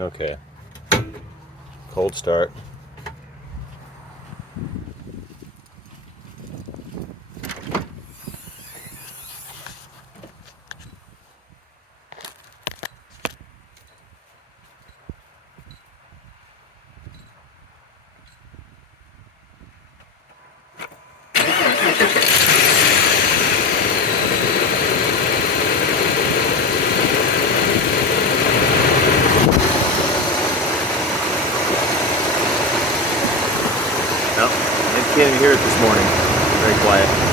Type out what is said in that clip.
Okay. Cold start. No, I can't even hear it this morning. Very quiet.